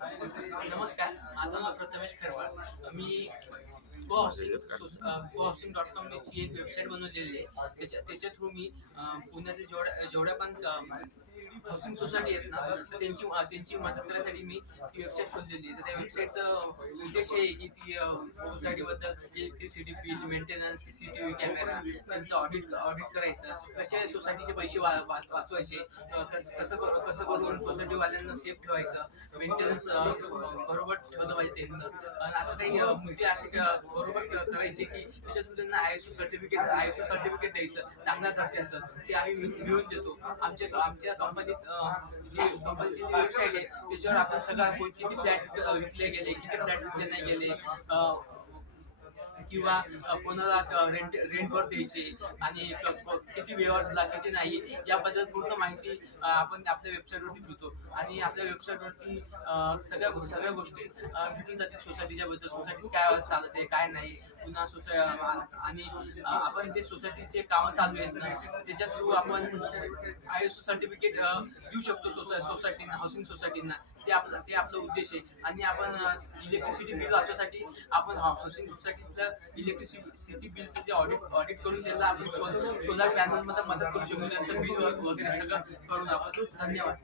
नमस्कार, माझं नाव प्रथमेश खरवाळ. मी co-housing.com ची एक वेबसाईट बनवलेली आहे. त्याच्या थ्रू मी पुण्यातील जेवढ्या पण हाऊसिंग सोसायटी आहेत ना, तर त्यांची मदत करण्यासाठी मी ती वेबसाईट खोललेली आहे. तर त्या वेबसाईटचा उद्देश आहे की ती सोसायटीबद्दल electricity bill, maintenance, CCTV camera त्यांचं ऑडिट करायचं, कसे सोसायटीचे पैसे वाचवायचे, कसं करून सोसायटीवाल्यांना सेफ ठेवायचं, मेंटेनन्स बरोबर ठेवलं पाहिजे त्यांचं. आणि असं काही मुद्दे असे बरोबर करायचे की त्याच्यातून त्यांना आयएसओ सर्टिफिकेट द्यायचं चांगल्या दर्जाचं, ते आम्ही मिळवून देतो. आमच्या कंपनीत जी कंपनीची वेबसाईट आहे त्याच्यावर आपण सगळं किती फ्लॅट विकले गेले, किती फ्लॅट विकले नाही गेले, किंवा कोणाला रेंटवर द्यायचे आणि किती व्यवहार झाला किती नाही याबद्दल पूर्ण माहिती आपण आपल्या वेबसाईटवरती ठेवतो. आणि आपल्या वेबसाईटवरती सगळ्या गोष्टी भेटून जाते सोसायटीच्या बद्दल, सोसायटीत काय चालत आहे काय नाही, पुन्हा आणि आपण जे सोसायटीचे कामं चालू आहेत ना त्याच्या थ्रू आपण आयएसओ सर्टिफिकेट देऊ शकतो सोसायटीना, हाऊसिंग सोसायटींना. ते आपलं उद्देश आहे. आणि आपण इलेक्ट्रिसिटी बिल वाचवण्यासाठी आपण हाऊसिंग सोसायटीतलं इलेक्ट्रिसिटी बिलचं जे ऑडिट करून त्याला आपण सोलर पॅनलमध्ये मदत करू शकतो, त्यांचं बिल वगैरे सगळं करून आपण. धन्यवाद.